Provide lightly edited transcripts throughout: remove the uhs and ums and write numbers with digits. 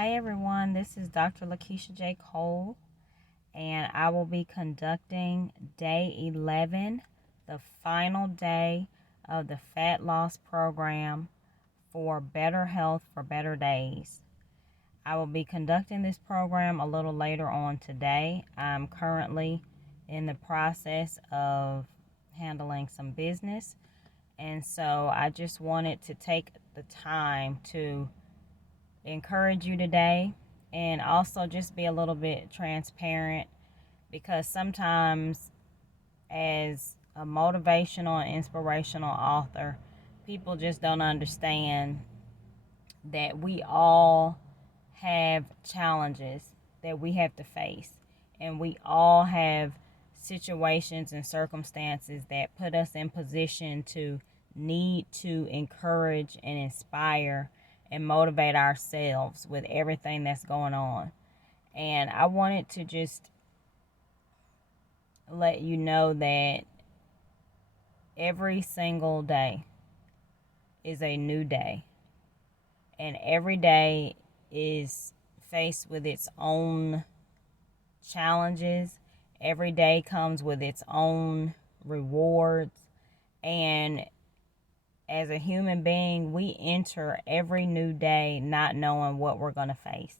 Hi everyone, this is Dr. LaKeisha J. Cole, and I will be conducting day 11, the final day of the fat loss program for better health for better days. I will be conducting this program a little later on today. I'm currently in the process of handling some business, and so I just wanted to take the time to encourage you today and also just be a little bit transparent, because sometimes as a motivational and inspirational author, people just don't understand that we all have challenges that we have to face, and we all have situations and circumstances that put us in position to need to encourage and inspire and motivate ourselves with everything that's going on. And I wanted to just let you know that every single day is a new day, and every day is faced with its own challenges. Every day comes with its own rewards, and as a human being, we enter every new day not knowing what we're going to face.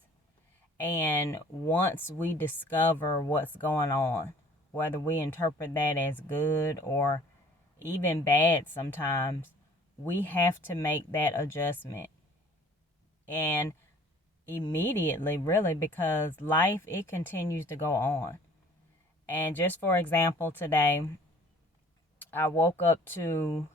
And once we discover what's going on, whether we interpret that as good or even bad sometimes, we have to make that adjustment. And immediately, really, because life, it continues to go on. And just for example, today, I woke up to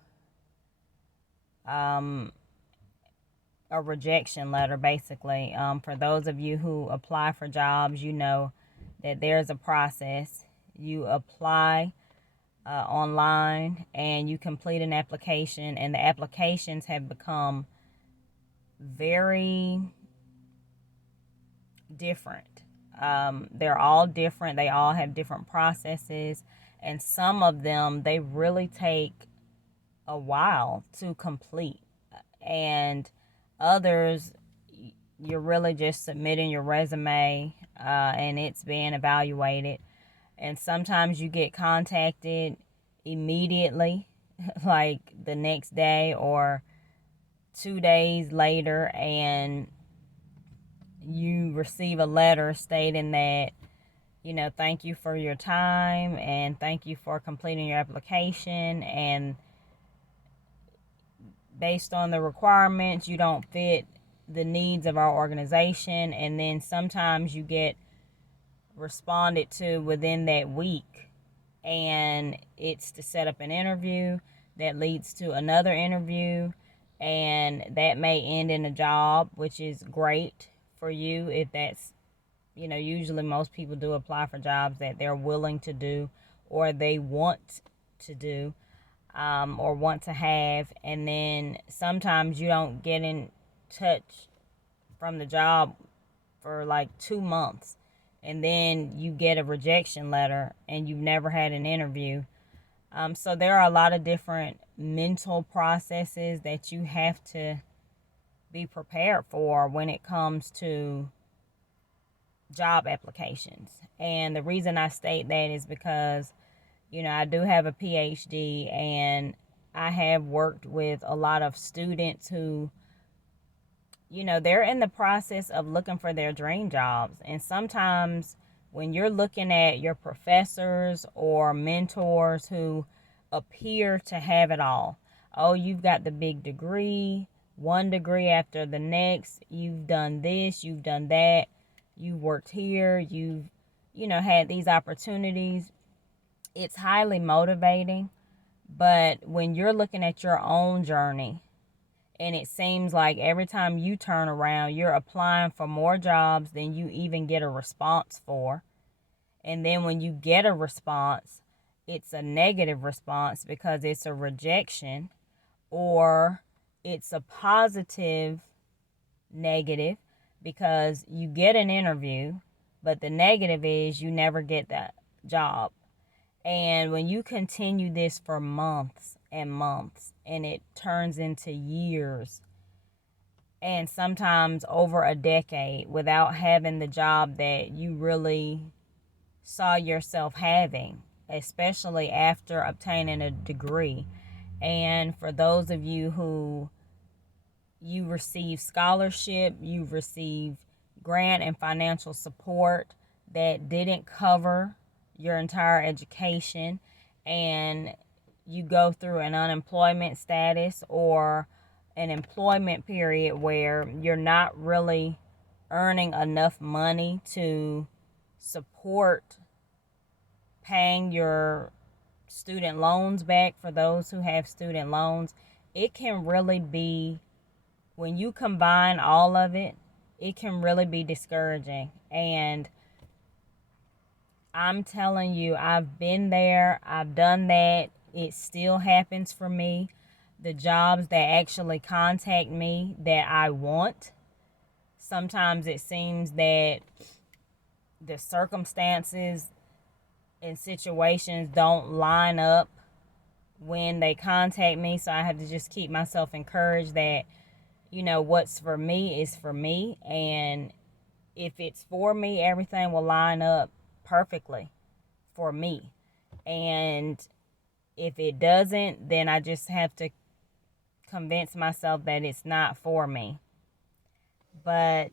a rejection letter, basically. For those of you who apply for jobs, you know that there's a process. You apply online and you complete an application, and the applications have become very different. They're all different. They all have different processes, and some of them, they really take a while to complete, and others, you're really just submitting your resume and it's being evaluated. And sometimes you get contacted immediately, like the next day or 2 days later, and you receive a letter stating that, thank you for your time and thank you for completing your application, and based on the requirements, you don't fit the needs of our organization. And then sometimes you get responded to within that week, and it's to set up an interview that leads to another interview, and that may end in a job, which is great for you if that's, usually most people do apply for jobs that they're willing to do or they want to do, or want to have. And then sometimes you don't get in touch from the job for like 2 months, and then you get a rejection letter and you've never had an interview. So there are a lot of different mental processes that you have to be prepared for when it comes to job applications. And the reason I state that is because, I do have a PhD, and I have worked with a lot of students who, they're in the process of looking for their dream jobs. And sometimes when you're looking at your professors or mentors who appear to have it all, oh, you've got the big degree, one degree after the next, you've done this, you've done that, you've worked here, you've, had these opportunities. It's highly motivating. But when you're looking at your own journey, and it seems like every time you turn around, you're applying for more jobs than you even get a response for. And then when you get a response, it's a negative response because it's a rejection, or it's a positive negative because you get an interview, but the negative is you never get that job. And when you continue this for months and months, and it turns into years, and sometimes over a decade without having the job that you really saw yourself having, especially after obtaining a degree. And for those of you who you receive scholarship, you receive grant and financial support that didn't cover your entire education, and you go through an unemployment status or an employment period where you're not really earning enough money to support paying your student loans back for those who have student loans. It can really be, when you combine all of it, it can really be discouraging. And I'm telling you, I've been there, I've done that. It still happens for me. The jobs that actually contact me that I want, sometimes it seems that the circumstances and situations don't line up when they contact me. So I have to just keep myself encouraged that, what's for me is for me. And if it's for me, everything will line up perfectly for me. And if it doesn't, then I just have to convince myself that it's not for me. But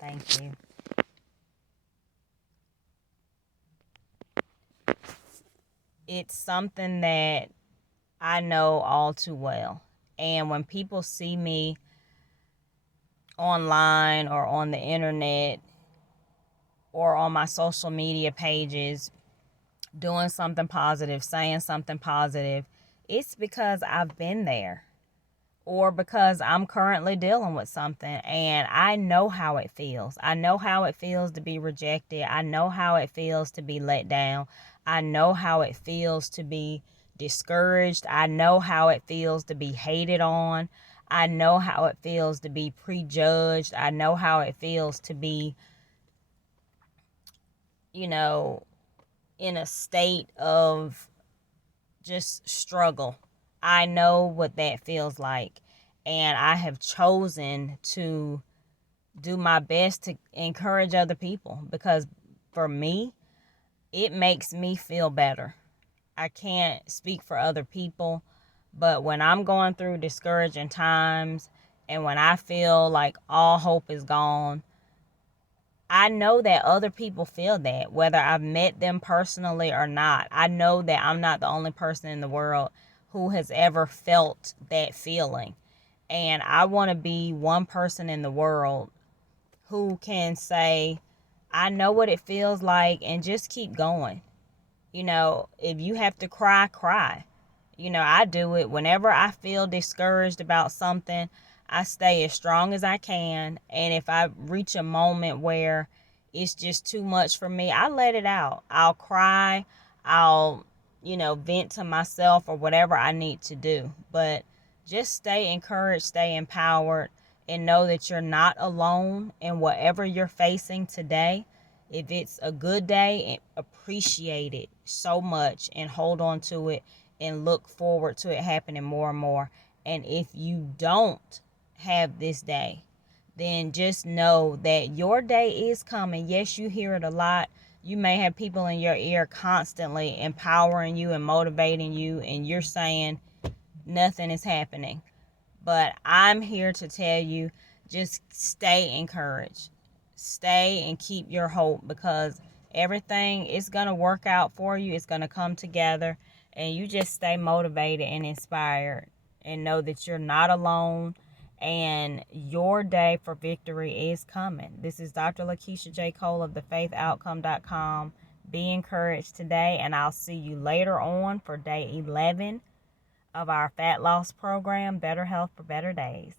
thank you. It's something that I know all too well. And when people see me online or on the internet or on my social media pages doing something positive, saying something positive, it's because I've been there or because I'm currently dealing with something and I know how it feels. I know how it feels to be rejected. I know how it feels to be let down. I know how it feels to be discouraged. I know how it feels to be hated on. I know how it feels to be prejudged. I know how it feels to be, in a state of just struggle. I know what that feels like. And I have chosen to do my best to encourage other people because for me, it makes me feel better. I can't speak for other people, but when I'm going through discouraging times and when I feel like all hope is gone, I know that other people feel that, whether I've met them personally or not. I know that I'm not the only person in the world who has ever felt that feeling. And I want to be one person in the world who can say, I know what it feels like, and just keep going. If you have to cry, cry. I do it whenever I feel discouraged about something. I stay as strong as I can. And if I reach a moment where it's just too much for me, I let it out. I'll cry. I'll, vent to myself or whatever I need to do. But just stay encouraged, stay empowered, and know that you're not alone in whatever you're facing today. If it's a good day, appreciate it so much and hold on to it and look forward to it happening more and more. And if you don't have this day, then just know that your day is coming. Yes, you hear it a lot. You may have people in your ear constantly empowering you and motivating you, and you're saying nothing is happening. But I'm here to tell you, just stay encouraged. Stay and keep your hope, because everything is going to work out for you. It's going to come together, and you just stay motivated and inspired and know that you're not alone and your day for victory is coming. This is Dr. LaKeisha J. Cole of thefaithoutcome.com. Be encouraged today, and I'll see you later on for day 11 of our fat loss program, Better Health for Better Days.